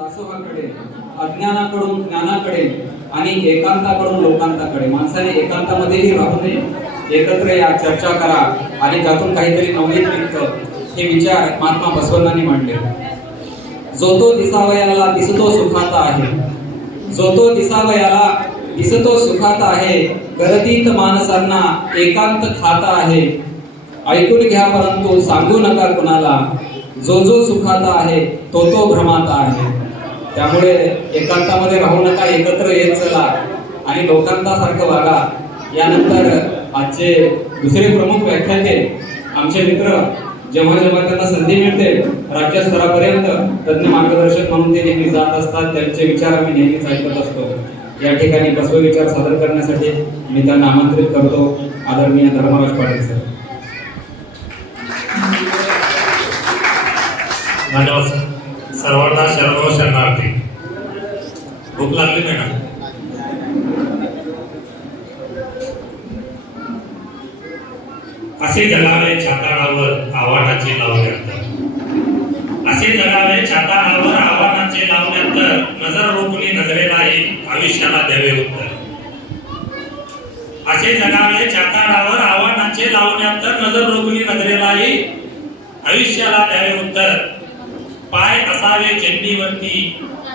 दासोहाकडे, अज्ञानाकडून ज्ञानाकडे आणि एकांताकडून लोकांताकडे. माणसाने एकांतामध्येही राहू नये, एकत्र या, चर्चा करा आणि त्यातून काहीतरी नवनीत निघतं, हे विचार महात्मा बसवण्णांनी मांडले. जो तो दिसावयाला दिसतो सुखात आहे, जो तो दिसावयाला दिसतो सुखात आहे, गरतीत माणसांना एकांत खात आहे. ऐकून घ्या परंतु सांगू नका कुणाला, जो जो सुखात आहे तो तो भ्रमात आहे. त्यामुळे एकांतामध्ये राहू नका, एकत्र येत चला आणि लोकांतासारखं वागा. यानंतर आजचे दुसरे प्रमुख व्याख्याते आमचे मित्र, जेव्हा जेव्हा त्यांना संधी मिळते राज्यस्तरापर्यंत तज्ञ मार्गदर्शक म्हणून ते नेहमी जात असतात. त्यांचे विचार आम्ही नेहमीच ऐकत असतो. या ठिकाणी बसव विचार सादर करण्यासाठी मी त्यांना आमंत्रित करतो. आदरणीय धर्मराज पाटील सर. धन्यवाद. सर्वांना शरणो शरणार्थी. भूक लागली नाही ना? असे जगावे छाताडावर आव्हानाचे लावण्यात, असे जगावे छाताडावर आव्हानाचे लावण्यात, नजर रोखली नजरेलाही आयुष्याला द्यावे उत्तर. असे जगावे छाताडावर आव्हानाचे लावण्यात, नजर रोखली नजरेलाही आयुष्याला द्यावे उत्तर. पाय असावे चेंडीवरती,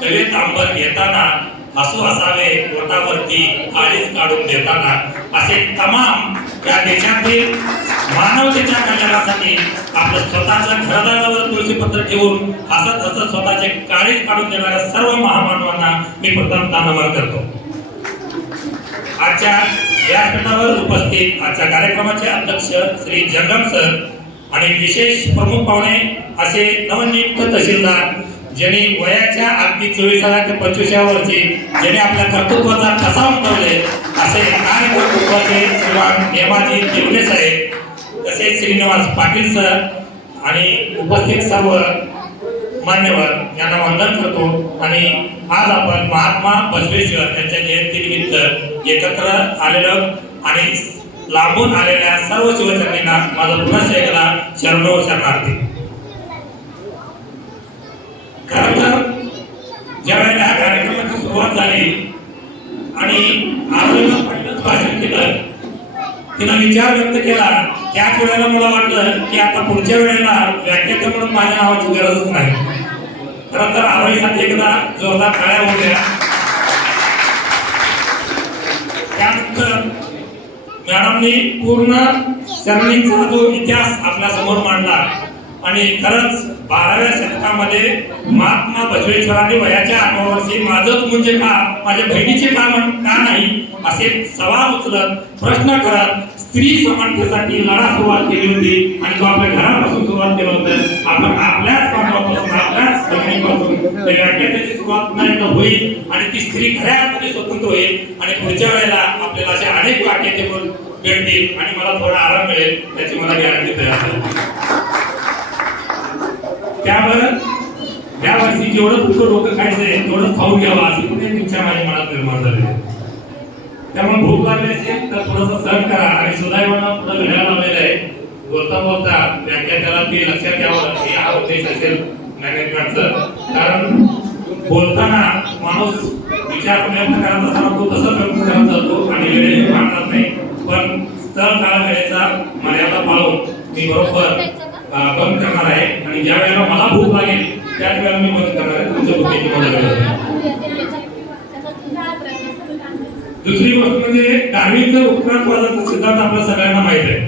कवेत आंबर घेताना, हसू असावे पोटावरती, काळीच काढून देताना. असे तमाम या देशातील मानवतेच्या कल्याणासाठी आपलं स्वतःच्या घरादारावर तुळशीपत्र ठेवून हसत हसत स्वतःचे काळीच काढून देणाऱ्या सर्व महामानवांना मी प्रथमतः नमन करतो. आजच्या व्यासपीठावर उपस्थित आजच्या कार्यक्रमाचे अध्यक्ष श्री जंगम सर आणि विशेष प्रमुख पाहुणे असे नवनियुक्त तहसीलदार, ज्यांनी वयाच्या अगदी 24व्या ते 25व्या वर्षी ज्यांनी आपल्या कर्तृत्वाचा ठसा उमटवले असे कार्यकर्तृत्वाचे श्रीमान नेमाजी जिवले साहेब, तसेच श्रीनिवास पाटील सर आणि उपस्थित सर्व मान्यवर यांना वंदन करतो. आणि आज आपण महात्मा बसवेश्वर यांच्या जयंतीनिमित्त एकत्र आलेलं आणि लांबून आलेल्या सर्व शिवसैनिकांना माझा पुन्हा एकदा शरणो शरणार्थी. खरं तर ज्या वेळेला ह्या कार्यक्रमाची सुरुवात झाली आणि आरोग्याला पहिलंच भाषण केलं, तिनं विचार व्यक्त केला, त्याच वेळेला मला वाटलं की आता पुढच्या वेळेला व्याख्याता म्हणून माझ्या नावाची गरजच नाही. खरं तर आरोग्यासाठी एकदा जोरदार टाळ्या होत्या. त्यानंतर मॅडमनी पूर्ण शरणींचा जो इतिहास आपल्या समोर मांडला आणि खरंच 12व्या शतकामध्ये महात्मा बसवेश्वरांनी वयाच्या 8व्या वर्षी माझंच म्हणजे का, माझ्या बहिणीचे का नाही असे सवाल उचलत, प्रश्न करत स्त्री समानतेसाठी लढा सुरुवात केली होती. आणि तो आपल्या घरापासून सुरुवात केलं होतं. आपण आपल्याच कामापासून, आपल्याच बहिणीपासून व्याख्याची सुरुवात नाही तर होईल आणि ती स्त्री खऱ्या अर्थाने स्वतंत्र होईल. आणि पुढच्या वेळेला आपल्याला असे अनेक वाक्याचे भेटतील आणि मला थोडा आराम मिळेल, त्याची मला गॅरंटी तयार आहे. त्यामुळे या वर्षी जेवढं तुमचं डोकं खायचंय तेवढं खाऊन घ्यावं अशी कुठे इच्छा माझ्या मनात निर्माण झाली. त्यामुळे भूक लागली असेल तर थोडंसं सहन करा. आणि सुदैवानं पुढे घड्याळ लावलेलं आहे. बोलता बोलता व्याख्यात्याला ते लक्षात घ्यावं हे हा उद्देश असेल मॅनेजमेंटचं. कारण बोलताना माणूस विचार प्रयत्न करत असताना तो तसं प्रयत्न करत जातो आणि वेळेने मानत नाही. पण स्थळ काळ वेळेचा मर्यादा पाळून मी बरोबर बंद करणार आहे. आणि ज्या वेळेला मला भूक लागेल त्याच वेळेला मी बंद करणार आहे. तुमच्या भूकेची मदत करणार. दुसरी गोष्ट म्हणजे डार्विनचा उत्क्रांतवादाचा सिद्धांत आपल्या सगळ्यांना माहित आहे.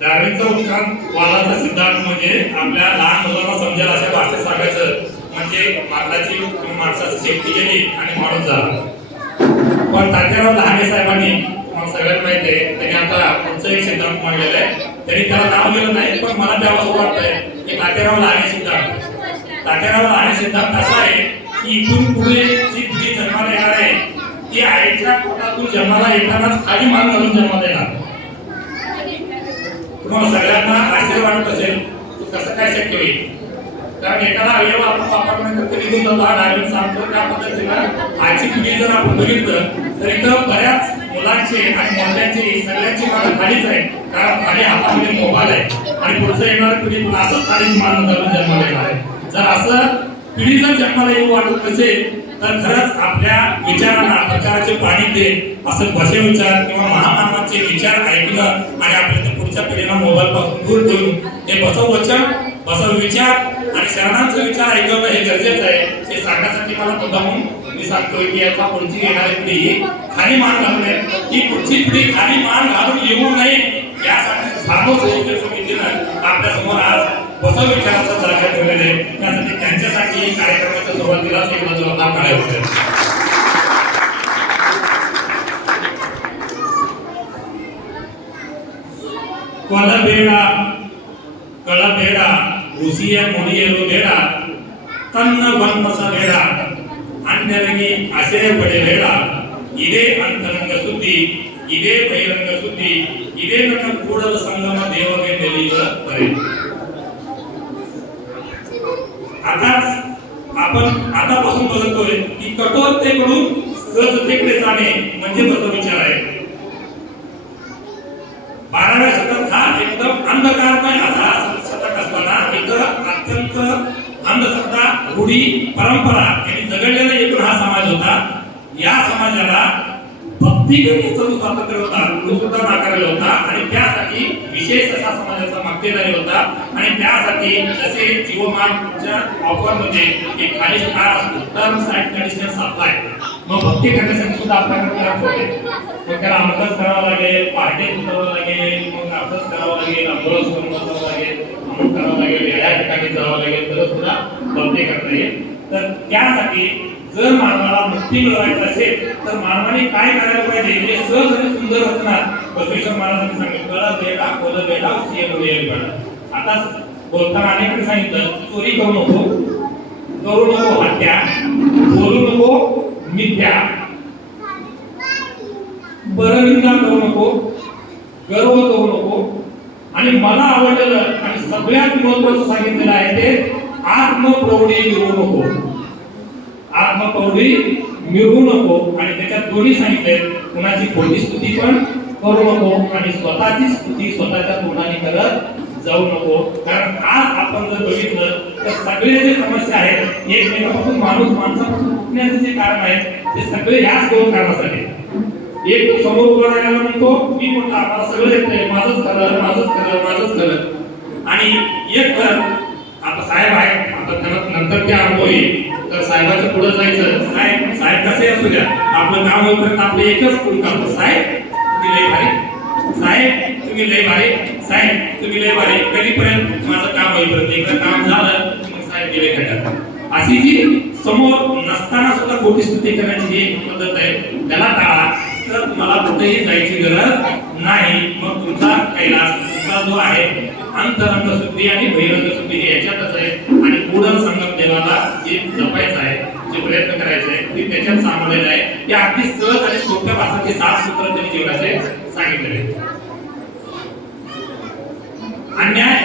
डार्विनचा उत्क्रांतवादाचा सिद्धांत म्हणजे आपल्या लहान मुलांना समजेल अशा भाषेत सांगायचं म्हणजे माणसाची सेफ्टी गेली आणि माणूस झाला. पण तात्याराव लहाने साहेबांनी सगळ्यांना माहिती आहे, त्यांनी आता पुढचं एक सिद्धांत मांडलेलं आहे. त्यांनी त्याला नाव दिलं नाही पण मला द्यावं वाटतंय की तात्याराव लहाने सिद्धांत. तात्याराव लहाने सिद्धांत असा आहे की इथून पुढे जी पिढी जन्माला येणार आहे ती आईच्या पोटातून जन्माला येतानाच खाली मान घालून जन्माला येणार. तुम्हाला सगळ्यांना आश्चर्य वाटत असेल कसं काय शक्य होईल. कारण एखादा अवयव आपण वापरण्यानंतर निघून जातो हा डायव्हर सांगतो. त्या पद्धतीनं आजची पिढी जर आपण बघितलं तर इथं बऱ्याच मुलांचे आणि मोठ्यांचे सगळ्यांची मान खालीच आहे. कारण खाली हातामध्ये मोबाईल आहे आणि पुढचं येणारी पिढी पण असंच खालीच मान घालून जन्माला येणार आहे. जर असं पिढी जर तुम्हाला येऊ वाटत नसेल तर खरंच आपल्या विचारांना प्रचाराचे पाणी दे, असं बसे विचार किंवा महामानवाचे विचार ऐकणं आणि आपल्या पुढच्या पिढीला मोबाईल पासून दूर ठेवून हे बसव वचन, बसव विचार आणि शरणांचे विचार ऐकवणं हे गरजेचं आहे. हे सांगण्यासाठी मला मुद्दामून मी सांगतोय की याचा पुढची येणारी पिढी खाली मान घालू नये, ही पुढची पिढी खाली मान घालून येऊ नये यासाठी सामोपचार समितीनं आपल्या समोर आज बसव विचाराचा जागा ठेवलेले आहे. त्यासाठी त्यांच्यासाठी कार्यक्रमाच्या सुरुवातीलाच एक जोरदार टाळ्या होत्या. कळबेड़ा उसिया मुड़ियलो बेड़ा तन्न वन्मस बेड़ा अन्यरगी आश्रय पड़े बेड़ा इदे अंतरंग सुद्धि इदे बहिरंग सुद्धि इदे ನನ್ನ ಕೂಡಲ ಸಂಗಮ ದೇವಗೆ ನೆಲೆಯುವ ಪರೆ. आपण आतापासून बघतोय की कठोरतेकडून सहजतेकडे जाणे म्हणजे बसव विचार आहे. 12व्या शतकात हा एकदम अंधकारमय असा शतक असताना इथं अत्यंत अंधश्रद्धा, रूढी, परंपरा यांनी जगडलेला एकूण हा समाज होता. या समाजाला भक्ती करण्याचा जो स्वातंत्र्य होता तो सुद्धा नाकारलेला होता आणि त्यासाठी विशेष असा समाजाचा मागतेदारी होता. आणि त्यासाठी जसे जीवमानच्या ऑफरमध्ये एक खाली काळ असतो टर्म्स अँड कंडिशन्स अप्लाय. मग भक्ती करण्यासाठी सुद्धा आपल्याकडे टर्म्स होते. मग त्याला अभ्यास करावा लागेल, पहाटे उठावं लागेल, मग अभ्यास करावा लागेल, आंदोलन करून बसावं लागेल, अमूक करावं लागेल, या ठिकाणी जावं लागेल, तरच तुला भक्ती करता येईल. तर त्यासाठी जर मानवाला मुक्ती मिळवायची असेल तर मानवाने काय करायला पाहिजे हे सहज आणि सुंदर असणार. बसवेश्वर महाराजांनी सांगितलं बेटा बोल बेटा उसिया मुड़ियलो बेड़ा. आता बोलताना अनेकांनी सांगितलं चोरी करू नको हत्या, बोलू नको मिथ्या, परनिंदा करू नको, गर्व करू नको आणि मला आवडलेलं आणि सगळ्यात महत्त्वाचं सांगितलेलं आहे ते आत्मप्रौढी मिळवू नको. आत्मप्रौढी मिळवू नको आणि त्याच्यात दोन्ही सांगितले कुणाची खोटी स्तुती पण करू नको आणि स्वतःची स्तुती स्वतःच्या तोंडाने करत जाऊ नको. कारण आज आपण जर बघितलं तर सगळे जे समस्या आहेत एकमेकांपासून माणसापासून फुटण्याचे जे कारण आहेत ते सगळे याच दोन कारणासाठी. एक समोर उभा राहिला म्हणतो मी मोठा, मला सगळं येतंय, माझंच खरं आणि एक तर आता साहेब आहेत, आता त्यांना नंतर ते अनुभव येईल तर साहेबाच्या पुढे जायचं, साहेब कसे असू द्या आपलं काम होईपर्यंत आपले एकच कोण काम, साहेब तुम्ही लय भारी, साहेब तुम्ही लय भारी, साहेब तुम्ही लय भारी, कधीपर्यंत माझं काम होईपर्यंत. एकदा काम झालं मग साहेब गेले खड्ड्यात. अशी जी समोर नसताना सुद्धा खोटी स्तुती करण्याची ही एक पद्धत आहे, त्याला टाळा. तर तुम्हाला कुठेही जायची गरज नाही. मग तुमचा कैलास तुमचा जो आहे अंतरंग शुद्धी आणि बहिरंग शुद्धी हे याच्यातच आहे. आणि पूर्ण संगम देवाला जे जपायचं आहे, जे प्रयत्न करायचे आहे ते त्याच्यात सामावलेलं आहे. ते अगदी सहज आणि सोप्या भाषेचे 7 सूत्र त्यांनी जीवनाचे सांगितलेले. अन्याय,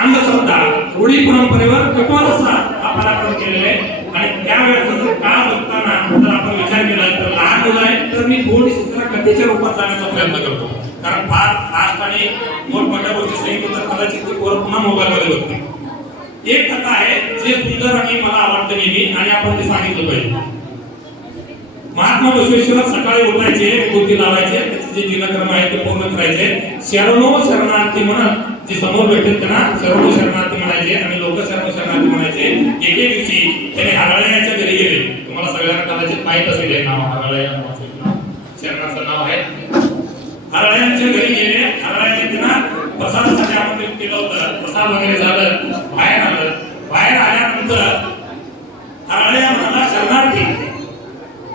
अंधश्रद्धा, रूढी परंपरेवर कठोर असा पराक्रम केलेला आहे. आणि त्यावेळेचा जर काळ बघताना जर आपण विचार केला तर लहान मुलं आहेत तर मी थोडी सूत्र कथेच्या रूपात जाण्याचा प्रयत्न करतो. कारण फार फास्ट आणि मोठमोठ्या गोष्टी सांगितलं तर कदाचित ती पोरं पुन्हा मोबाईलमध्ये बघते. एक कथा आहे जे सुंदर आणि मला आवडतं नेहमी आणि आपण ते सांगितलं पाहिजे. महात्मा बसवेश्वर सकाळी उठायचे, विभूती लावायचे, त्याचे जे दिनक्रम आहे ते पूर्ण करायचे. शरणो शरणार्थी म्हणत जे समोर भेटत त्यांना शरणो शरणार्थी म्हणायचे आणि लोक शरणो शरणार्थी म्हणायचे. एके दिवशी त्याने हरळ्याच्या घरी गेले. तुम्हाला सगळ्यांना कदाचित माहित असेल हे नाव, हरळ्या शरणाचं नाव आहे. हरळ्यांच्या घरी गेले. हरळ्याने त्यांना प्रसादासाठी आमंत्रित केलं होतं. प्रसाद वगैरे झालं, बाहेर आल्यानंतर हरळ्या म्हणाला शरणार्थी.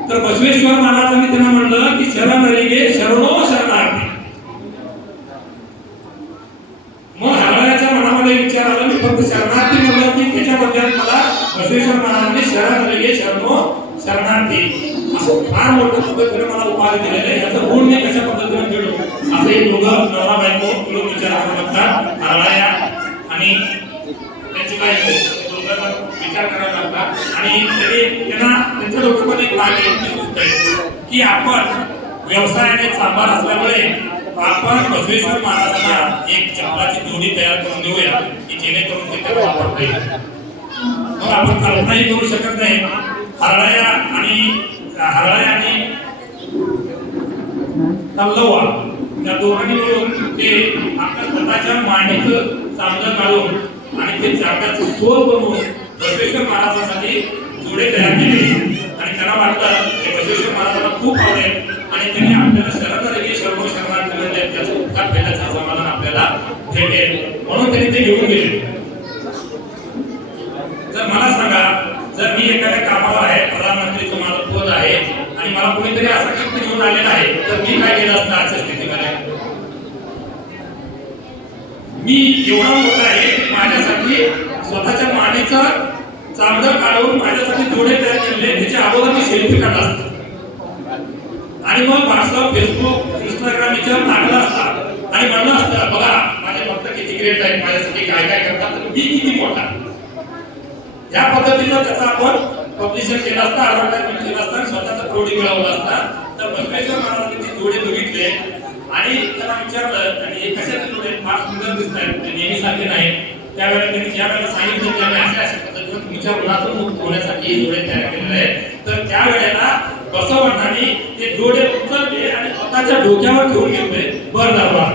तर बसवेश्वर महाराजांनी त्यांना म्हणलं की शरण रे शरणो शरणार्थी. मग हरळ्याच्या मनामध्ये विचार आला मी फक्त शरणार्थी म्हणलं की त्याच्याबद्दल मला बसवेश्वर महाराजांनी शरण रे शरणो शरणार्थी असं फार मोठ्या पद्धतीने मला उपाय दिलेलं आहे. याचं गुण मी कशा पद्धतीने फेडू असं एक दोघं नवरा बायको लोक विचार करू लागतात. हरळ्या आणि त्यांची बायको दोघांना विचार करायला लागतात. आणि त्यांना त्यांच्या डोक्यामध्ये एक लागली सुचते की आपण व्यवसायाने चांभार असल्यामुळे आपण बसवेश्वर महाराजांना एक चपलाची जोडी तयार करून देऊया की जेणेकरून ते त्याला वापरता येईल. मग आपण कल्पनाही करू शकत नाही हरळ्या आणि तल्लवा त्या दोघांनी मिळून ते आपल्या स्वतःच्या मांडीचं चांगलं काढून आणि ते चांगल्याचं सोल बनवून बसवेश्वर महाराजांसाठी जोडे तयार केले आणि त्यांना वाटलं की बसवेश्वर महाराजांना खूप आवडेल आणि त्यांनी आपल्याला शरणार्थी सर्व शरणार्थी त्याचा उपकार केल्याचं समाधान आपल्याला भेटेल म्हणून त्यांनी ते घेऊन गेले. जर मला सांगा, जर मी एखाद्या कामावर आहे, प्रधानमंत्रीचं माझं पद आहे आणि मला कोणीतरी असा गिफ्ट घेऊन आलेला आहे, तर मी काय केलं असतं आजच्या स्थितीमध्ये? मी एवढा मोठा आहे की माझ्यासाठी स्वतःच्या मांडीचं चांगलं काढून माझ्यासाठी जोडे तयार केले, त्याच्या अगोदर मी सेल्फी काढला असतो आणि मग व्हॉट्सअप, फेसबुक, इंस्टाग्राम याच्यावर टाकला असता आणि म्हणलं असतं बघा माझे भक्त किती ग्रेट आहेत, माझ्यासाठी काय काय करतात, मी किती मोठा. या पद्धतीनं त्याचा आपण पब्लिशन केलं असतं, ऍडव्हर्टाइजमेंट केलं असतं आणि स्वतःचा प्रोडी मिळवला असता. तर बसवेश्वर महाराजांनी ते जोडे बघितले आणि त्याला विचारलं आणि हे कशाचे जोडे फार सुंदर दिसत आहेत, ते नेहमी सारखे नाही. त्यावेळेला त्यांनी ज्या वेळेला सांगितलं की आम्ही अशा पद्धतीनं तुमच्या गुणातून मुक्त होण्यासाठी हे जोडे तयार केलेले आहेत, तर त्यावेळेला बसवण्णांनी ते जोडे उचलले आणि स्वतःच्या डोक्यावर ठेवून घेतले बर दरबार.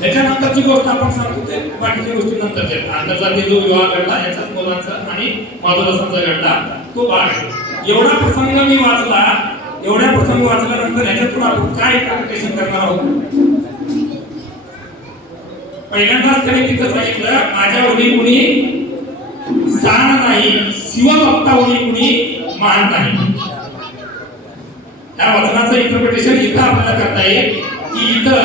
त्याच्यानंतरची गोष्ट आपण सांगतो ते बाकीच्या गोष्टी नंतरच्या. आंतरजातीय जो विवाह घडला याच्यात मुलांचा आणि माधुरसांचा घडला तो भाग. एवढा प्रसंग मी वाचला, एवढ्या प्रसंग वाचल्यानंतर याच्यातून आपण काय इंटरप्रिटेशन करणार आहोत? पहिल्यांदाच त्यांनी तिथं सांगितलं माझ्या ओढी कुणी जाण नाही, शिवभक्ता ओढी कुणी महान नाही. या वचनाचं इंटरप्रिटेशन इथं आपल्याला करता येईल की इथं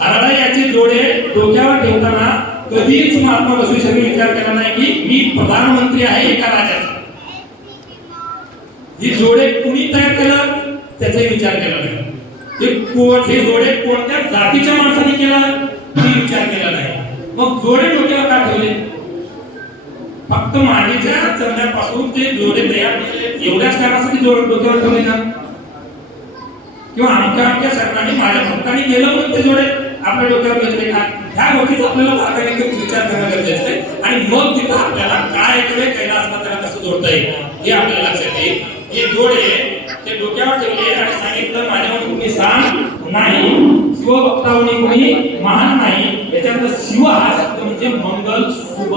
हरळा याचे जोडे डोक्यावर ठेवताना कधीच महात्मा बसवेश्वरांनी विचार केला नाही की मी प्रधानमंत्री आहे एका राज्याचा. ही जोडे कुणी तयार केलं त्याचाही विचार केला नाही. हे जोडे कोणत्या जातीच्या माणसाने केला ही विचार केला नाही. मग जोडे डोक्यावर का ठेवले? फक्त मांडीच्या चरण्यापासून ते जोडे तयार केले एवढ्याच कारणासाठी जोडे डोक्यावर ठेवले ना? किंवा आमच्या शरणाने माझ्या भक्तांनी केलं म्हणून ते जोडे आपल्या डोक्यावर घेतले का? ह्या गोष्टीचा आपल्याला बारकाईने विचार करणं गरजेचं आहे आणि मग तिथं आपल्याला काय कडे कैलासला त्याला कसं जोडता येईल हे आपल्याला लक्षात येईल. हे जोडे ते डोक्यावर ठेवले आणि सांगितलं माझ्यावर कुणी सांग नाही, शिवभक्तावणी कुणी महान नाही. याच्यातलं शिव हा शब्द म्हणजे मंगल, शुभ,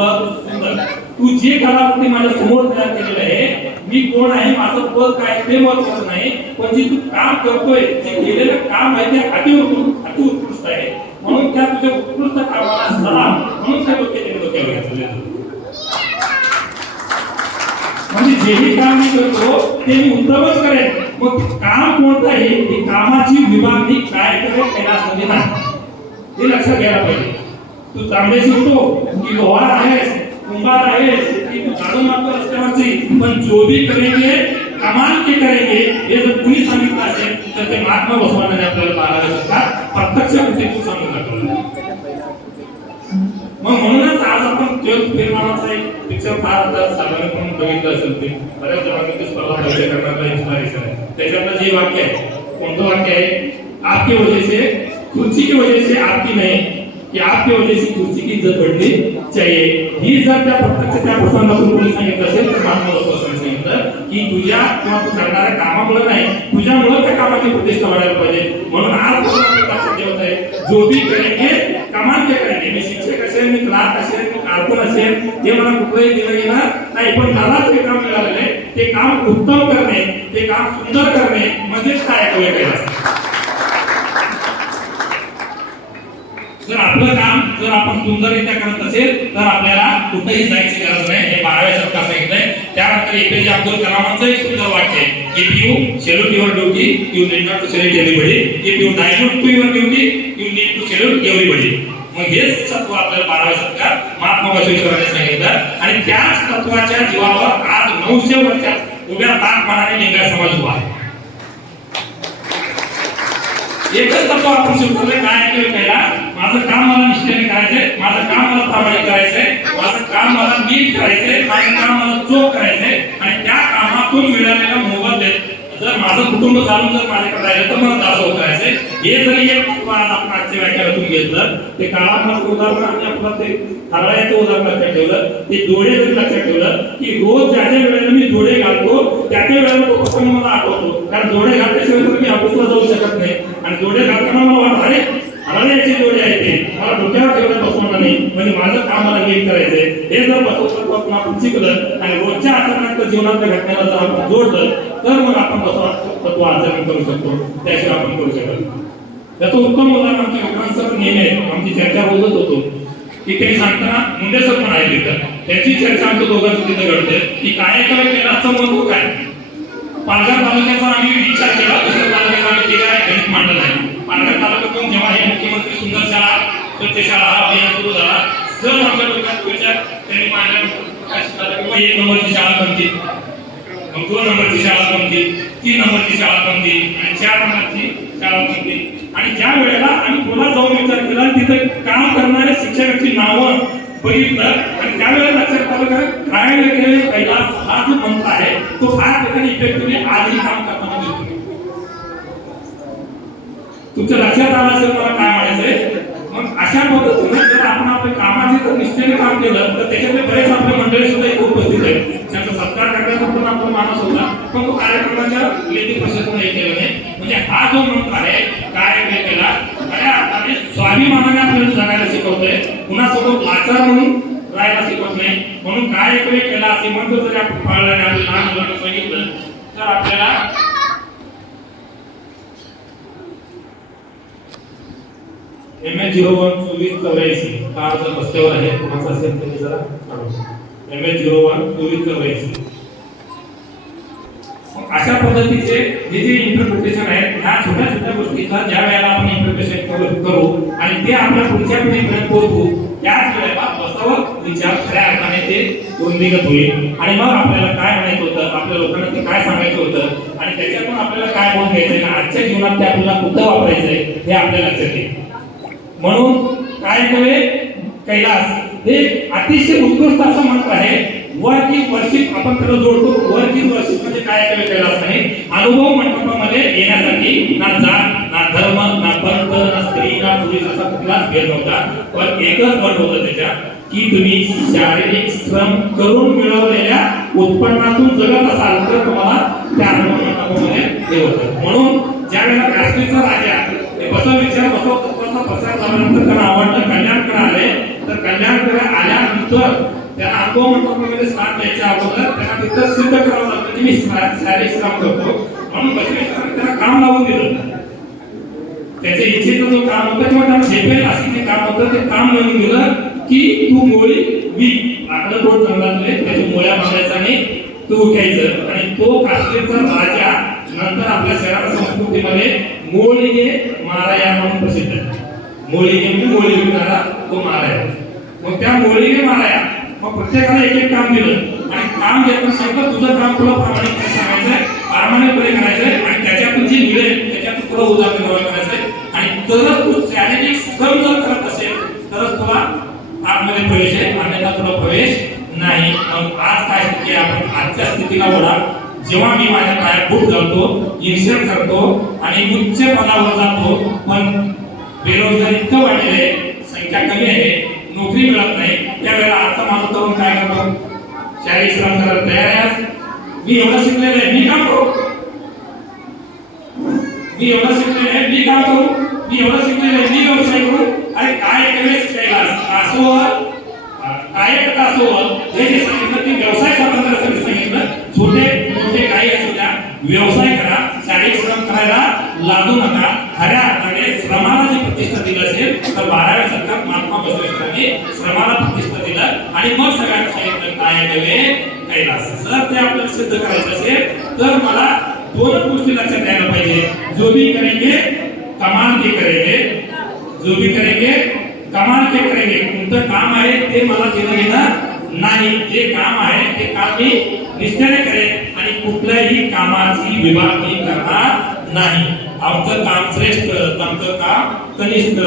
सुंदर. तू जे कलाकृती माझ्या समोर तयार केलेलं आहे, मी कोण आहे, माझं पद काय ते महत्वाचं नाही, पण जे तू काम करतोय ते केलेलं काम आहे ते अतिउत्कृष्ट आहे. म्हणून त्या तुझ्या उत्कृष्ट कामाला सलाम म्हणून त्या डोक्यावर घेतलेलं. म्हणजे जेही काम मी करतो ते मी उत्तमच करेन. मग काम कोणतं आहे, ही कामाची विभागणी काय करेल कैलासमध्ये नाही, हे लक्षात घ्यायला पाहिजे. तू चांगले शिकतो की लोहार आहेस, कुंभार आहेस, की तू झाडू मारतो रस्त्यावरची, पण जो भी करेंगे कमाल के करेंगे हे जर कुणी सांगितलं असेल तर ते महात्मा बसवाने आपल्याला 12 शतकात प्रत्यक्ष कृतीतून सांगून दाखवलं. मग म्हणूनच आज आपण 12th फेल नावाचा एक पिक्चर फार साधारणपणे बघितलं असेल. ते बऱ्याच जणांनी स्पर्धा भविष्य करण्याचा इन्स्पिरेशन आहे. त्याच्यातलं जे वाक्य आहे, कोणतं वाक्य आहे? आपकी वजह से, कुर्सी की वजह से आपकी नहीं, कि आपकी वजह से कुर्सी की इज्जत बढ़नी चाहिए. ही जर त्या प्रत्यक्ष त्या प्रसंगातून कोणी सांगितलं असेल तर महात्मा बसवांनी सांगितलं की तुझ्या किंवा तू करणाऱ्या कामामुळे नाही, तुझ्यामुळे त्या कामाची प्रतिष्ठा वाढायला पाहिजे. म्हणून आज लक्षात ठेवत आहे, जो भी करेंगे कमाल के करेंगे. मी शिक्षक असेल, मी क्लार्क असेल, मी कारकून असेल, हे मला कुठलंही दिलं गेलं नाही, पण मला जे काम मिळालेले ते काम उत्तम करणे, ते काम सुंदर करणे म्हणजेच काय केलं. जर आपलं काम जर आपण सुंदररित्या करत असेल तर आपल्याला कुठेही जायची गरज नाही. हे 12व्या शतकात सांगितलंय. त्यानंतर एपीजे अब्दुल कलामांचं एक सुंदर वाक्य आहे, if you salute your duty you need not to salute everybody, if you dilute to your duty you need to salute everybody. मग हेच तत्व आपल्याला 12व्या शतकात महात्मा बसवेश्वरांनी सांगितलं आणि त्याच तत्वाच्या जीवावर आज 900 वर्षात उभ्या ताकमानाने लिंगायत समाज उभा आहे. एकच तत्व आपण स्वीकारले, काय केलं पहिला, माझं काम मला निष्ठेने करायचंय, माझं काम मला प्रामाणिक करायचंय, माझं काम मला नीट करायचंय, माझं काम मला चोख करायचंय आणि त्या कामातून मिळालेला मोबदला जर माझं कुटुंब चालून जर माझ्याकडे राहिलं तर मला दासोह करायचंय. हे जरी एक आज आपण आजच्या व्याख्यानातून घेतलं ते काळाचं उदाहरण आणि आपलं ते हरळ्याचं उदाहरण लक्षात ठेवलं, ते जोडे जरी लक्षात ठेवलं की रोज ज्या ज्या वेळेला मी जोडे घालतो त्या त्या वेळेला तो प्रसंग मला आठवतो. कारण जोडे घालल्याशिवाय तर मी ऑफिसला जाऊ शकत नाही आणि जोडे घालताना मला वाटतं अरे हरळ्याचे जोडे आहेत ते मला डोक्यावर ठेवलं बसवणार नाही, म्हणजे माझं काम मला नीट करायचंय. हे जर बसवलं आपण शिकलं आणि रोजच्या आचरणात जीवनातल्या घटनेला जर आपण जोडलं तर मग आपण तत्व आचरण करू शकतो, त्याशिवाय आपण करू शकत. त्याचं उत्तम उदाहरण आमचे विक्रांत सर नेहमी आमची चर्चा बोलत होतो की त्यांनी सांगताना मुंडे सर पण आहे तिथं, त्यांची चर्चा आमच्या दोघांचं तिथं घडते की काय केलं महत्व काय. पालघर तालुक्याचा आम्ही विचार केला, दुसऱ्या तालुक्याचा आम्ही केला आहे गणित मांडलं आहे. पालघर तालुक्यातून जेव्हा हे मुख्यमंत्री सुंदर शाळा स्वच्छ शाळा हा अभियान सुरू झाला, जर आमच्या डोक्यात विचार त्यांनी मांडला की 1 नंबरची शाळा कोणती, मग 2 नंबरची शाळा कोणती, 3 नंबरची शाळा कोणती आणि 4 नंबरची शाळा कोणती. आणि ज्या वेळेला आम्ही पुन्हा जाऊन विचार केला तिथं काम करणाऱ्या शिक्षकांची नावं बघितलं आणि त्यावेळेला लक्षात आलं कारण काय केले कैलास हा जो मंत्र आहे तो फार ठिकाणी इफेक्टिव्हली आजही काम करताना दिसतो. तुमच्या लक्षात आलं असेल मला काय म्हणायचंय. मग अशा पद्धतीने जर आपण आपल्या कामाचे जर निष्ठेने काम केलं तर त्याच्यातले बरेच आपले मंडळी सुद्धा इथे उपस्थित आहेत. त्यांचा सत्कार करण्याचा पण आपण मानस होता, पण तो कार्यक्रमाच्या लेखी प्रशासन हे केलं नाही. म्हणजे हा जो मंत्र आहे काय केला खऱ्या अर्थाने स्वाभिमानाने आपल्याला जगायला शिकवतोय, कुणासोबत लाचार म्हणून राहायला शिकवत नाही. म्हणून काय केला असे मंत्र जरी आपण पाळलं आणि आपल्या लहान मुलांना सांगितलं तर आपल्याला MS012484 हा जर रस्त्यावर आहे कुणाचा असेल तरी जरा काढू. MS012484 अशा पद्धतीचे हे जे इंटरप्रिटेशन आहे ह्या छोट्या छोट्या गोष्टीचा ज्या वेळेला आपण इंटरप्रिटेशन करू आणि ते आपल्या पुढच्या पिढीपर्यंत पोहोचवू त्याच वेळेला बसवत विचार खऱ्या अर्थाने ते रुंदीगत होईल. आणि मग आपल्याला काय म्हणायचं होतं, आपल्या लोकांना ते काय सांगायचं होतं आणि त्याच्यातून आपल्याला काय बोध घ्यायचंय ना आजच्या जीवनात ते आपल्याला कुठं वापरायचंय हे आपल्या लक्षात येईल. म्हणून काय केले कैलास हे अतिशय उत्कृष्ट असं मंत्र आहे. वर्क इज वर्शिप आपण त्याला जोडतो. वर्क इज वर्शिप म्हणजे काय केले कैलास नाही अनुभव मंडपामध्ये येण्यासाठी ना जात ना धर्म ना पंथ ना स्त्री ना पुरुष असा कुठलाच भेद नव्हता, पण एकच बंद होतं त्याच्यात की तुम्ही शारीरिक श्रम करून मिळवलेल्या उत्पन्नातून जगत असाल तर तुम्हाला त्या अनुभव मंडपामध्ये हे होतं. म्हणून ज्यावेळेला काश्मीरचा राजा बसव विचार बसव तत्वाचा प्रसार झाल्यानंतर त्यांना आवडलं कल्याणकडे आले, तर कल्याणकडे आल्यानंतर त्यांना अनुभव मंडपामध्ये स्थान द्यायच्या अगोदर त्यांना तिथं सिद्ध करावं लागतं की मी शारीरिक श्रम करतो. म्हणून बसवेश्वरांनी त्यांना काम लावून दिलं. त्याच्या इच्छेचं जो काम होतं किंवा त्यांना झेपेल असे जे काम होतं ते काम लावून दिलं की तू मोळी मी आपलं दोन जंगलातले त्याच्या मोळ्या बांधायचा आणि तू उठायचं. आणि तो काश्मीरचा राजा नंतर आपल्या शहर संस्कृतीमध्ये मोळीगे माराया म्हणून प्रसिद्ध आहे. मोळीगे म्हणजे मोळी विकणारा तो माराया. मग त्या मोळीगे माराया मग प्रत्येकाला एक एक काम दिलं आणि काम देताना सांगितलं तुझं काम तुला प्रामाणिकपणे सांगायचंय, प्रामाणिकपणे करायचंय आणि त्याच्यातून जे मिळेल त्याच्यातून तुला उदाहरण करायचंय. आणि तरच तू शारीरिक श्रम जर करत असेल तरच तुला आतमध्ये प्रवेश आहे, अन्यथा तुला प्रवेश नाही. मग आज काय स्थिती आहे, आपण आजच्या स्थितीला वळा. जेव्हा मी माझ्या पायात बूट घालतो, इन्शर्ट करतो आणि उच्च पदावर जातो, पण बेरोजगारी इतकं वाढलेलं आहे, संख्या कमी आहे, नोकरी मिळत नाही, त्यावेळेला आजचा माझा तरुण काय करतो, शारीरिक श्रम करायला तयार आहे. मी एवढं शिकलेलं आहे, मी काम करू, मी एवढं शिकलेलं आहे, मी काम करू, मी एवढं शिकलेलं आहे, मी व्यवसाय करू. अरे काय केलेस कैलास असोवर काय असोवर हे जे सांगितलं ते व्यवसाय स्वातंत्र्यासाठी सांगितलं. छोटे मोठे काही असू द्या व्यवसाय करा, शारीरिक श्रम करायला लाजू नका. खऱ्या अर्थाने श्रमाला जी प्रतिष्ठा दिली असेल तर 12व्या शतकात महात्मा बसवेश्वरांनी श्रमाला प्रतिष्ठा दिलं आणि मग सगळ्यांना सांगितलं काय केले कैलास. जर ते आपल्याला सिद्ध करायचं असेल तर मला दोनच गोष्टी लक्षात द्यायला पाहिजे. जो भी करेंगे कमाल के करेंगे, जो भी करेंगे कमाल के करेंगे. कोणतं काम आहे ते मला देणं घेणं नाही, जे काम आहे ते काम मी निष्ठेने करेन आणि कुठल्याही कामाची विभागणी करणार नाही. आमचं काम श्रेष्ठ, आमचं काम कनिष्ठ,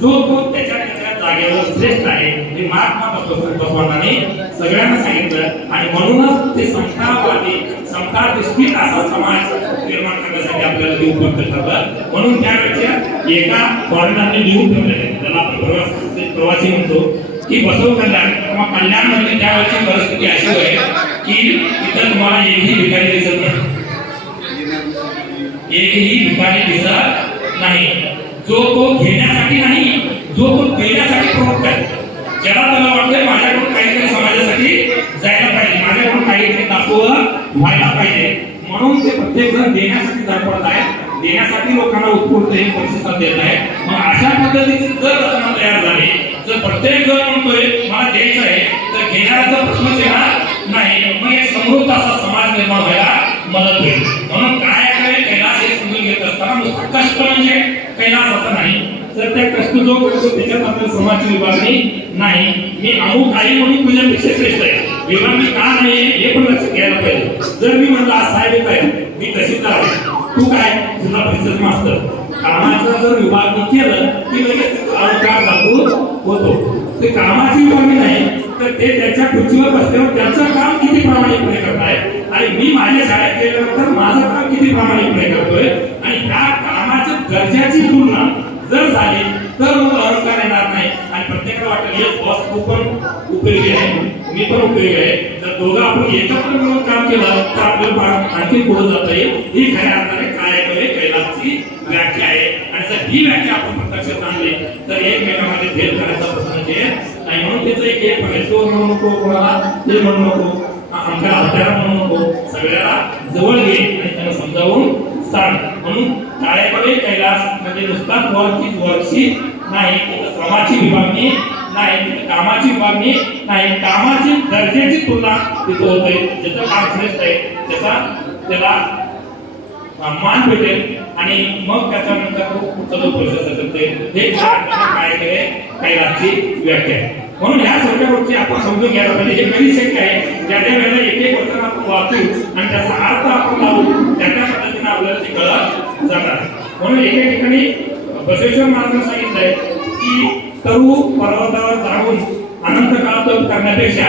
जो तो त्याच्या जागेवर श्रेष्ठ आहे हे महात्मा बसवेश्वरांनी सगळ्यांना सांगितलं. आणि म्हणूनच ते समतावादी समता दृष्टीत असा समाज निर्माण करण्यासाठी आपल्याला ते उपयुक्त ठरलं. म्हणून त्यापेक्षा एका फॉरेनरने लिहून ठेवलेले ज्याला आपण प्रवासी म्हणतो की बसव कल्याण किंवा कल्याण म्हणजे त्यावेळेची परिस्थिती अशी आहे की इथं तुम्हाला एकही भिकारी दिसत नाही, एकही भिकारी दिसत नाही. जो तो घेण्यासाठी नाही, जो तो देण्यासाठी प्रवृत्त आहे. ज्याला त्याला वाटतंय माझ्याकडून काहीतरी समाजासाठी जायला पाहिजे, माझ्याकडून काहीतरी दाखवलं व्हायला पाहिजे, म्हणून ते प्रत्येक जण देण्यासाठी धडपडत आहे, देण्यासाठी लोकांना उत्स्फूर्त हे प्रतिसाद देत आहे. मग अशा पद्धतीची जर रचना तयार झाली, जर प्रत्येक जण म्हणतोय मला द्यायचं आहे, तर घेण्याचा प्रश्नच येणार नाही. मग एक समृद्ध असा समाज निर्माण व्हायला मदत होईल. म्हणून काय काय कैलास हे समजून घेत असताना नुसतं कष्ट म्हणजे कैलास असं नाही, तर त्या कष्ट जो करतो त्याच्यात आपल्या समाजाची विभागणी नाही. मी अमुक आई म्हणून तुझ्यापेक्षा श्रेष्ठ आहे, विभागणी का नाही हे पण लक्षात घ्यायला पाहिजे. जर मी म्हणला साहेब येत आहे, मी तहसीलदार आहे, तू काय जिल्हा परिषद मास्तर, कामाचं जर विभागणी केलं की लगेच अधिकार लागू होतो. ते कामाची विभागणी नाही, तर ते त्याच्या खुर्चीवर बसल्यावर त्याचं काम किती प्रामाणिकपणे करताय आणि मी माझ्या शाळेत गेल्यानंतर माझं काम किती प्रामाणिकपणे करतोय आणि त्या कामाच्या दर्जाची तुलना जर झाली तर मग अहंकार येणार नाही आणि प्रत्येकाला वाटेल येस बॉस तू पण उपयोगी आहे, मी पण उपयोगी आहे. जर दोघं आपण एकत्र मिळून काम केलं तर आपल्याला आणखी पुढे जाता येईल. ही खऱ्या अर्थाने काय कैलासची व्याख्या आहे. आणि जर ही व्याख्या आपण प्रत्यक्षात आणली तर एकमेकांमध्ये भेद करायचा प्रश्न येत नाही. म्हणून त्याचं एक पण चोर म्हणू नको, कोणाला ते म्हणू नको, आमच्या हत्यारा म्हणू नको, सगळ्याला जवळ घे आणि त्यांना समजावून सांग. म्हणून शाळेकडे कैलास म्हणजे नुसताच वर्कशी नाही, श्रमाची विभागणी नाही, कामाची विभागणी नाही, कामाची दर्जाची तुलना तिथं होते. ज्याचं काम श्रेष्ठ आहे त्याला मान भेटेल आणि मग त्याच्यानंतर पुढचा जो प्रोसेस करते हे काय कैलासची व्याख्या आहे. म्हणून ह्या सगळ्या गोष्टी आपण समजून घ्यायला पाहिजे. हे कधी शक्य आहे ज्या त्या वेळेला एक एक वचन आपण वाचू आणि त्याचा अर्थ आपण लावू त्या त्या पद्धतीने आपल्याला ते कळत जाणार. म्हणून एका ठिकाणी बसवेश्वर महाराजांनी सांगितलंय की तरु पर्वतावर जाऊन अनंत काळ तप करण्यापेक्षा,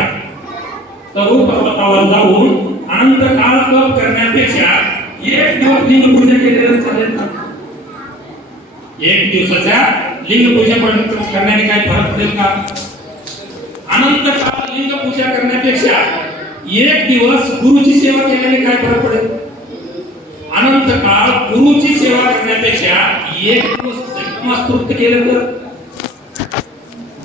तरु पर्वतावर जाऊन अनंत काळ तप करण्यापेक्षा एक दिवस लिंग पूजा केलेलं चालेल का? एक दिवसाच्या लिंग पूजा करण्याने काय फरक पडेल का? अनंत काळ लिंग पूजा करण्यापेक्षा एक दिवस गुरुची सेवा केल्याने काय फरक पडेल? अनंत काळ गुरुची सेवा करण्यापेक्षा एक दिवस जंगमास तृप्त केलं तर,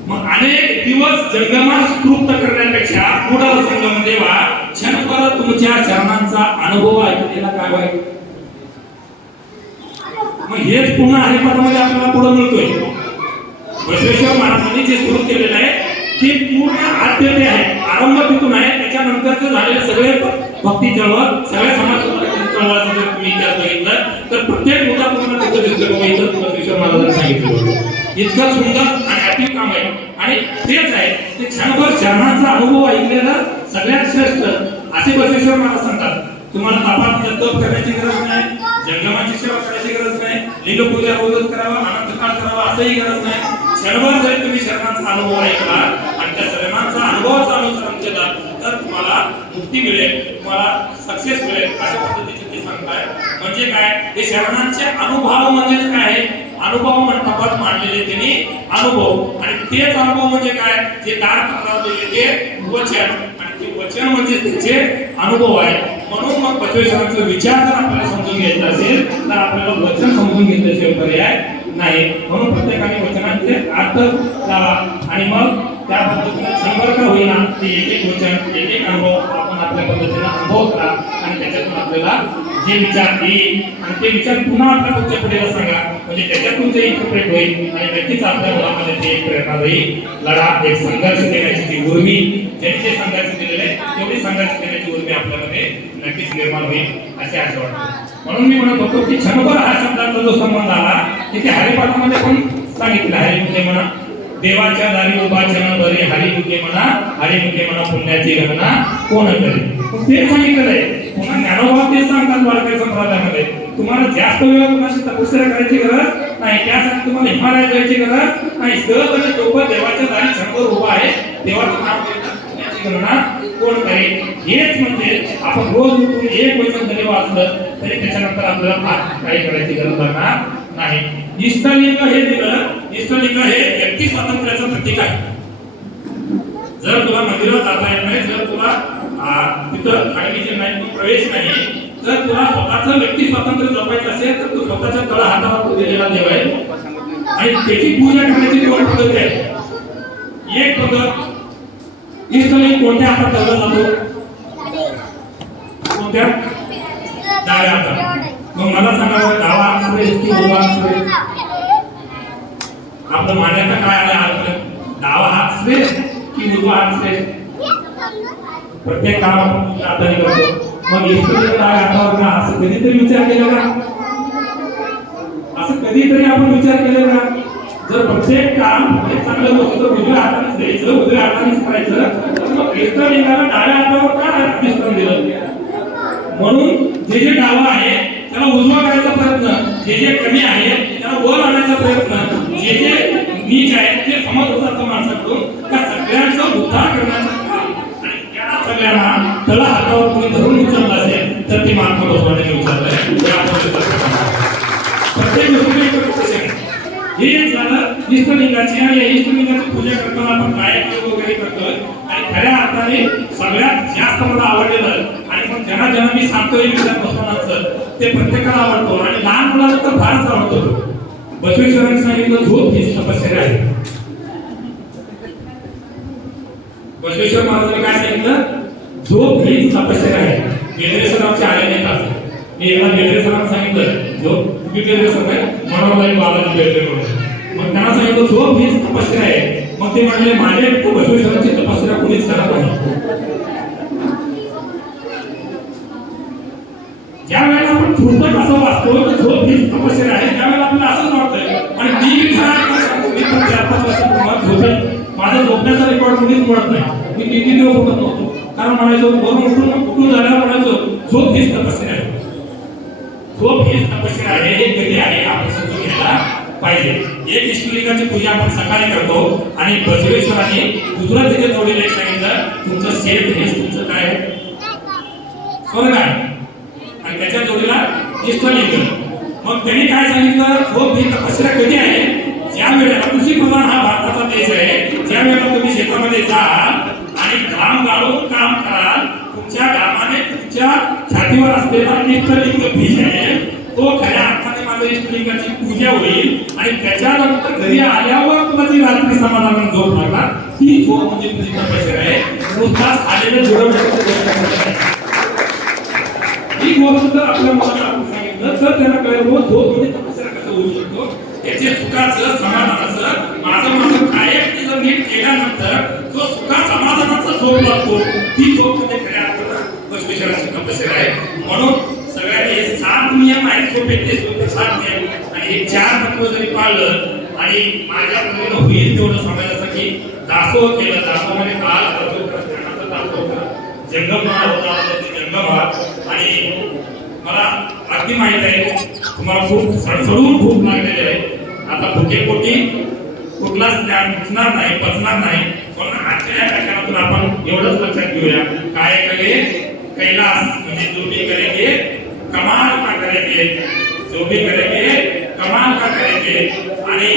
मग अनेक दिवस जंगमास तृप्त करण्यापेक्षा पुढं संगम देवा क्षणभर तुमच्या चरणांचा अनुभव ऐकलेला काय वाईट? मग हेच पुन्हा हरिपाठामध्ये आपल्याला पुढे मिळतोय. बसवेश्वर महाराजांनी जे सुरू केलेलं आहे ते पूर्ण आद्यते आहे, आरंभ तिथून आहे. त्याच्यानंतरचं झालेले सगळे भक्ती चळवळ, सगळ्या समाज चळवळाचं जर तुम्ही इतिहास बघितलं तर प्रत्येक मुद्दा पूर्ण तिथं दिसलं बघितलं बसवेश्वर महाराजांनी सांगितलं. इतकं सुंदर आणि अति काम आहे आणि तेच आहे ते क्षणभर चरणाचा अनुभव ऐकलेलं सगळ्यात श्रेष्ठ असे बसवेश्वर महाराज सांगतात. तुम्हाला तापात तप करण्याची गरज नाही, जंगमाची सेवा करायची गरज नाही, लिंग पूजा रोजच करावा, अनंत काळ करावा असंही गरज नाही. क्षणभर जरी तुम्ही शरणांचा अनुभव ऐकला आणि त्या शरणांचा अनुभवाचा अनुसरण केला तर तुम्हाला मुक्ती मिळेल, तुम्हाला सक्सेस मिळेल अशा पद्धतीचे ते सांगताय. म्हणजे काय हे शरणांचे अनुभव म्हणजेच काय आहे? अनुभव मंडपात मांडलेले त्यांनी अनुभव आणि तेच अनुभव म्हणजे काय? जे दार पत्रात ते वचन आणि ते वचन म्हणजे त्याचे अनुभव आहे. म्हणून मग बसवेश्वरांचा विचार जर आपल्याला समजून घ्यायचा असेल तर आपल्याला वचन समजून घेतल्याशिवाय पर्याय नाही. म्हणून प्रत्येकाने वचनांचे अर्थ लावा आणि मग त्या पद्धतीने संपर्क होईना ते एक एक वचन एक एक अनुभव आपण आपल्या पद्धतीने अनुभव करा आणि त्याच्यातून आपल्याला जे विचार येईल आणि ते विचार पुन्हा आपल्या पुढच्या पिढीला सांगा. म्हणजे त्याच्यातून ते इंटरप्रेट होईल आणि नक्कीच आपल्या मुलामध्ये ते एक प्रेरणा होईल. लढा एक संघर्ष देण्याची ती उर्मी, ज्यांनी जे संघर्ष दिलेले तेवढी संघर्ष देण्याची उर्मी आपल्यामध्ये नक्कीच निर्माण होईल असे आशा वाटते. म्हणून मी म्हणत होतो की क्षणभर हा शब्दाचा जो संबंध आला की ते हरिपाठामध्ये पण सांगितलं. हरिमुखे म्हणा देवाच्या दारी उभा क्षण धरे, हरिमुखे म्हणा हरिमुखे म्हणा पुण्याची गणना कोण करेल. ते सांगितलेलं आहे. पुन्हा ज्ञानोबा ते सांगतात वारकरी संप्रदायामध्ये तुम्हाला जास्त वेळ कुणाशी तपश्चर्या करायची गरज नाही, त्यासाठी तुम्हाला हिमालयात जायची गरज नाही. सहज आणि सोबत देवाच्या दारी क्षणभर उभा आहे, देवाचं नाम घेतात, पुण्याची गणना कोण करेल, हेच म्हणजे आपण रोज उठून एक वचन जरी वाचलं तरी त्याच्यानंतर आपल्याला फार काही करायची गरज लागणार नाही. इष्टलिंग हे दिलं, इष्टलिंग हे व्यक्ती स्वातंत्र्याचं प्रतीक आहे. जर तुला मंदिरात जाता येत नाही, जर तुला तिथं ऍडमिशन नाही, प्रवेश नाही, तर तुला स्वतःचं व्यक्ती स्वातंत्र्य जपायचं असेल तर तू स्वतःच्या तळ हातावर दिलेला देव आहे आणि त्याची पूजा करण्याची दोन पद्धती आहे. एक पद्धत, इष्टलिंग कोणत्या हातात ठेवला जातो? कोणत्या? डाव्या हातात. मग मला सांगा, डावा हात श्रेष्ठ की उजवा हात श्रेष्ठ? आपलं मान्यता काय आलं आज? डावा हात श्रेष्ठ की उजवा हात श्रेष्ठ? प्रत्येक काम आपण उजव्या हाताने करतो. मग इष्टलिंग डाव्या हातावर का, असं कधीतरी विचार केला का? असं कधीतरी आपण विचार केला का? जर प्रत्येक काम चांगलं गोष्ट उजव्या हाताने द्यायचं, उजव्या हातानेच करायचं, तर मग इष्टलिंगाला डाव्या हातावर का अधिष्ठान दिलं? म्हणून जे जे डावा आहे त्याला उजवा करायचा प्रयत्न, जे जे कमी आहे त्याला वर आणायचा प्रयत्न, जे जे नीच आहे ते समज होतात माणसाकडून, त्या सगळ्यांचा उद्धार करण्याचा काम. आणि त्या सगळ्यांना तळ हातावर कोणी धरून उचललं असेल तर ते महात्मा बसवाने उचललंय. प्रत्येक गोष्टी हे झालं इष्टलिंगाची. आणि या इष्टलिंगाची पूजा करताना आपण गायत्री वगैरे करतोय आणि खऱ्या अर्थाने सगळ्यात जास्त मला आवडलेलं आणि मग ज्यांना ज्यांना मी सांगतोय विचार बसवण्याचं ते प्रत्येकाला आवडतो आणि लहान मुलांना तर फारच आवडतो. बसवेश्वरांनी सांगितलं झोप हीच तपश्चर्या आहे. बसवेश्वर महाराजांनी काय सांगितलं? झोप हीच तपश्चर्या आहे. बेदरेश्वरांचे आले नेतात. मी एकदा बेदरेश्वरांना सांगितलं झोप, तुम्ही बेदरेश्वर आहे मनोहरलाई बालाजी बेदरे म्हणून. मग त्यांना सांगितलं झोप हीच तपश्चर्या आहे. मग ते म्हणले माझे बसवेश्वरांची तपश्चर्या कोणीच करत नाही. ज्या वेळेला आपण फुटबॉल असं वाचतो तर झोप हीच तपश्चर्या आहे, त्यावेळेला आपल्याला असंच वाटतंय. आणि मी पण 4-5 वर्षापूर्वी झोपेल, माझा झोपण्याचा रेकॉर्ड कोणीच मिळत नाही. मी 3 दिवस उठत नव्हतो, कारण म्हणायचो वरून उठून झाल्यावर म्हणायचो झोप हीच तपश्चर्या आहे. झोप हीच तपश्चर्या आहे हे कधी आहे आपण समजून घ्यायला पाहिजे. एक इष्टलिंगाची पूजा आपण सकाळी करतो आणि बसवेश्वरांनी दुसरं त्याच्या जोडीला सांगितलं तुमचं सेफ हेच तुमचं काय आहे? स्वर्ग आहे. आणि त्याच्या जोडीला इष्टलिंग. मग त्यांनी काय सांगितलं? झोप ही तपश्चर्या कधी आहे? ज्या वेळेला कृषी प्रधान हा भारताचा देश आहे, ज्या वेळेला तुम्ही शेतामध्ये जाल आणि घाम गाळून काम कराल, तुमच्या घामाने तुमच्या छातीवर असलेला इष्टलिंग बीज आहे तो खऱ्या अर्थाने माझ्या इष्टलिंगाची पूजा होईल आणि त्याच्यानंतर घरी आल्यावर तुला जी रात्री समाधानाने झोप लागणार ती झोप म्हणजे तुझी तपश्चर्या आहे. नुसताच आलेलं जुळवण्याची ही गोष्ट जर आपल्या मुलाला आपण सांगितलं तर त्यांना कळेल हो झोप म्हणजे तपश्चर्या कसं होऊ शकतो. त्याचे सुखाचं समाधानाचं माझं काय जर नीट केल्यानंतर जो सुखा समाधानाचा झोप लागतो ती झोप म्हणजे खऱ्या अर्थानं बसवेश्वराची तपश्चर्या आहे. म्हणून सगळ्यांनी 7 नियम आहेत झोपेचे, 7 नियम आणि हे 4 तत्व जरी पाळलं आणि माझ्या मुलीनं होईल तेवढं समाजासाठी दासोह केलं. दासोहमध्ये काल करतो दासोह जंगम होता जंगम. आणि मला अगदी माहित आहे तुम्हाला खूप सडसडून भूक लागलेली आहे. आता भुकेपोटी कुठलाच ज्ञान दिसणार नाही, पचणार नाही. पण आजच्या या व्याख्यानातून आपण एवढंच लक्षात घेऊया काय करे कैलास म्हणजे जो भी करेंगे कमाल का करेंगे, जो भी करेंगे कमाल का करेंगे. आणि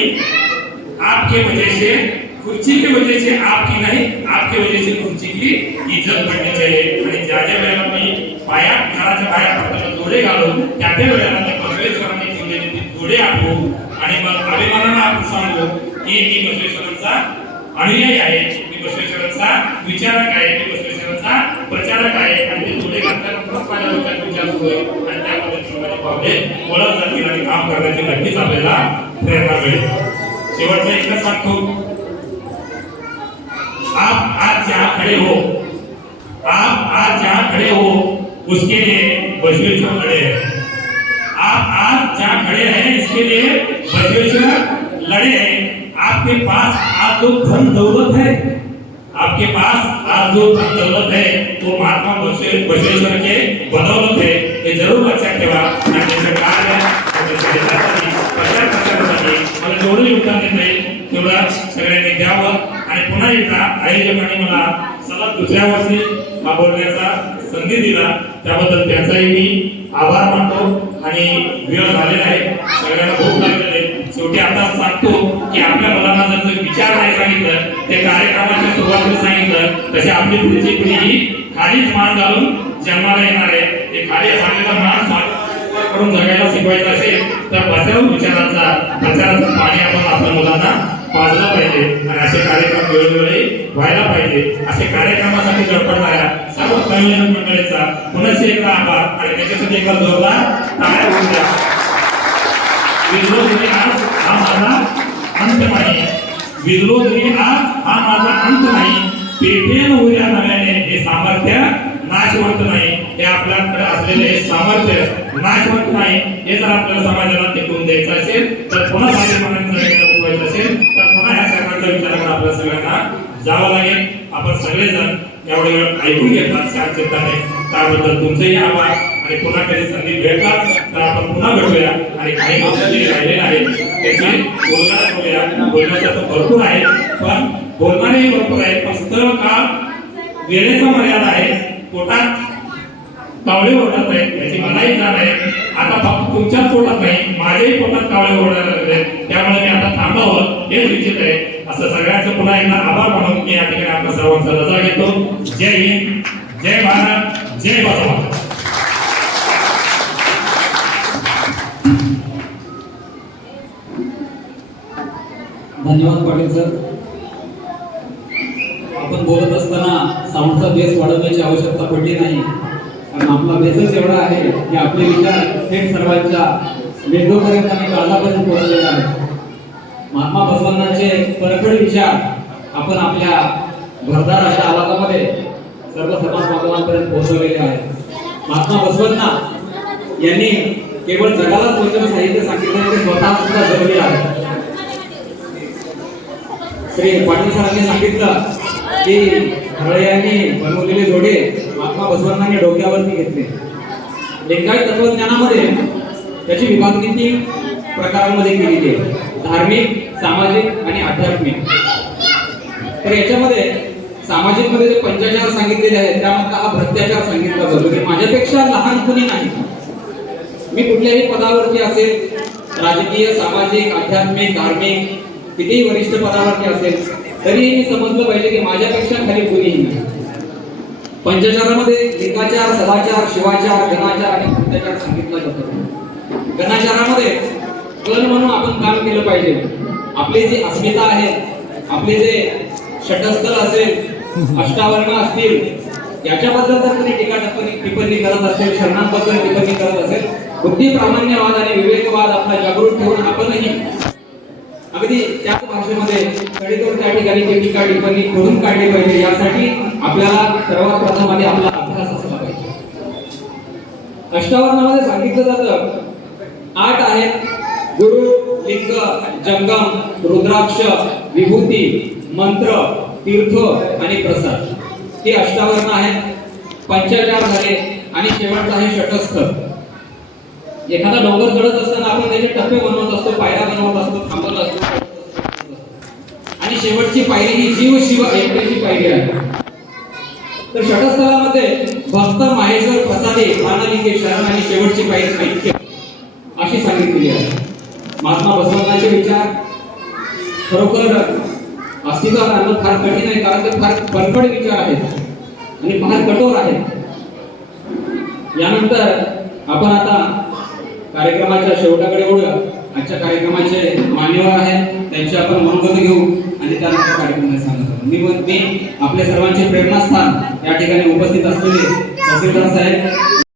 आपके वजह से कुर्सी की वजह से आपकी नहीं, आपके वजह से कुर्सी की इज्जत बढ़नी चाहिए. आणि ज्या ज्या वेळेला मी पायात घराच्या बाहेर पडताना जोडे घालून त्या वेळेला मी बसवेश्वरांनी ठेवलेली ती जोडे आठवू आणि मग अभिमानानं आपण सांगू की मी बसवेश्वरांचा अनुयायी आहे, मी बसवेश्वरांचा विचारक आहे, मी बसवेश्वरांचा प्रचारक आहे. आणि ते जोडे घातल्यानंतर माझ्या डोक्यात विचार सुरू आहे आणि त्या पद्धतीने पावले ओळख जातील आणि काम करण्याची नक्कीच आपल्याला प्रेरणा मिळेल. शेवटचा एकच सांगतो, आप आज जहाँ खड़े हो, आप आज जहाँ खड़े हो उसके लिए बसवेश्वर खड़े हैं. आप आज जहाँ खड़े हैं इसके लिए बसवेश्वर लड़े हैं. आपके पास आज जो धन दौलत है, आपके पास आज जो धन दौलत है वो महात्मा बसवेश्वर के बदौलत है. ये जरूर लक्षात ठेवा. आणि सरकार मला जेवढं योगदान देता येईल तेवढं सगळ्यांनी द्यावं. आणि पुन्हा एकदा आयोजकांनी मला सलग दुसऱ्या वर्षी हा बोलण्याचा संधी दिला त्याबद्दल त्यांचाही मी आभार मानतो. आणि वेळ झालेला आहे, सगळ्यांना भूक लागलेली आहे. शेवटी आता सांगतो की आपल्या मुलांना जर विचार नाही सांगितलं, ते कार्यक्रमाच्या सुरुवातीला सांगितलं, तसे आपली पुढची पिढी ही खालीच मान घालून जन्माला येणार आहे. ते खाली सांगितलं मान करून जगायला शिकवायचं असेल तर बचाव विचाराचं पाणी आपण आपल्या मुलांना पाजलं पाहिजे. आणि असे कार्यक्रम वेळोवेळी व्हायला पाहिजे. असे कार्यक्रमासाठी धडपडणाऱ्या सर्व संयोजन मंडळीचा पुन्हा एकदा आभार आणि त्याच्यासाठी एकदा जोरदार टाळ्या होऊ द्या. विजलो तरी आज हा माझा अंत नाही, विजलो तरी आज हा माझा अंत नाही, पेटेल उद्या नव्याने हे सामर्थ्य नाशवंत नाही. हे आपल्याकडे असलेले हे सामर्थ्य नाशवंत नाही. हे जर आपल्याला समाजाला टिकवून द्यायचं असेल तर पुन्हा स्वाभिमानाचं उठवायचं असेल तर पुन्हा ह्या सगळ्यांच्या विचारांना आपल्या सगळ्यांना जावं लागेल. आपण सगळेजण एवढे वेळ ऐकून घेतात शांततेने, त्याबद्दल तुमचेही आभार. आणि पुन्हा कधी संधी भेटला तर आपण पुन्हा भेटूया आणि काही गोष्टी राहिलेल्या आहेत त्याची बोलण्याचा तर भरपूर आहे, पण बोलणारेही भरपूर आहेत. पण स्थळ काळ वेळेचा मर्यादा आहे. पोटात कावळे ओढत आहेत याची मलाही जाण आहे. आता फक्त तुमच्याच पोटात नाही, माझ्याही पोटात कावळे ओढायला लागले. त्यामुळे मी आता थांबावं हे निश्चित आहे. असं सगळ्यांचं पुन्हा एकदा आभार मानून मी या ठिकाणी आपल्या सर्वांचा रजा घेतो. जय हिंद, जय भारत, जय बसवा. धन्यवाद पाटील सर. आपण बोलत असताना साऊंडचा बेस वाढवण्याची आवश्यकता पडली नाही, कारण आपला बेसच एवढा आहे की आपले विचार थेट सर्वांच्या मेंदूपर्यंत आणि काळजापर्यंत पोहोचलेले आहेत. महात्मा बसवण्णांचे परखड विचार आपण आपल्या भरदार अशा आवाजामध्ये सर्व समाज बांधवांपर्यंत पोहोचवलेले आहेत. महात्मा बसवण्णा यांनी केवळ जगालाच वचन साहित्य सांगितलं, ते स्वतः सुद्धा जगले आहेत. श्री पाटील सरांनी सांगितलं की हरळे यांनी बनवलेले जोडे महात्मा बसवण्णांनी डोक्यावरती घेतले. लिंगायत तत्वज्ञानामध्ये त्याची विभागणी 3 प्रकारांमध्ये केलेली आहे: धार्मिक, सामाजिक आणि आध्यात्मिक. तर याच्यामध्ये सामाजिक मध्ये जे पंचाचार सांगितलेले आहेत त्यामध्ये हा भ्रष्टाचार सांगितला जातो की माझ्यापेक्षा लहान कुणी नाही. मी कुठल्याही पदावरती असेल, राजकीय, सामाजिक, आध्यात्मिक, धार्मिक, कितीही वरिष्ठ पदावरती असेल तरी मी समजलं पाहिजे की माझ्यापेक्षा खाली कुणीही नाही. पंचचारामध्ये लिंगाचार, सदाचार, शिवाचार, गणाचार आणि भ्रष्टाचार सांगितला जातो. गणाचारामध्ये गण म्हणून आपण काम केलं पाहिजे. आपली जी अस्मिता आहे, आपले जे षटस्थल असेल, अष्टावर्ण असतील, याच्याबद्दल जर कोणी टिप्पणी करत असेल, शरणांबद्दल टिप्पणी करत असेल, बुद्धी, प्रामाण्यवाद आणि विवेकवाद आपला जागृत ठेवून आपणही अगदी त्याच भाषेमध्ये सडेतोड त्या ठिकाणी टीका टिप्पणी करून काढली पाहिजे. यासाठी आपल्याला सर्वात प्रथम आधी आपला अभ्यास असला पाहिजे. अष्टावरणामध्ये सांगितलं जातं 8 आहेत: गुरु, लिंग, जंगम, रुद्राक्ष, विभूती, मंत्र, तीर्थ आणि प्रसाद. ही अष्टावर्ण आहेत. पंचाचार झाले आणि शेवटचा आहे षटस्थ. एखादा डोंगर चढत असताना आपण त्याचे टप्पे बनवत असतो, पायऱ्या बनवत असतो, थांबत असतो, आणि शेवटची पायरी ही जीव शिव ऐक्याची पायरी आहे. तर षटस्थलामध्ये भक्त, माहेश्वर, प्रसादे, प्राणलिंगे, शरण आणि शेवटची पायरी ऐक्य अशी सांगितलेली आहे. महात्मा बसवण्णांचे विचार खरोखर अस्तित्वात आणणं फार कठीण आहे, कारण ते फार परखड विचार आहेत आणि फार कठोर आहेत. यानंतर आपण आता कार्यक्रमाच्या शेवटाकडे वळूया. आजच्या कार्यक्रमाचे मान्यवर आहेत, त्यांची आपण मनोगत घेऊ आणि त्यानंतर कार्यक्रमाला सांगतो. मी आपल्या सर्वांचे प्रेरणास्थान या ठिकाणी उपस्थित असलेले तहसीलदार साहेब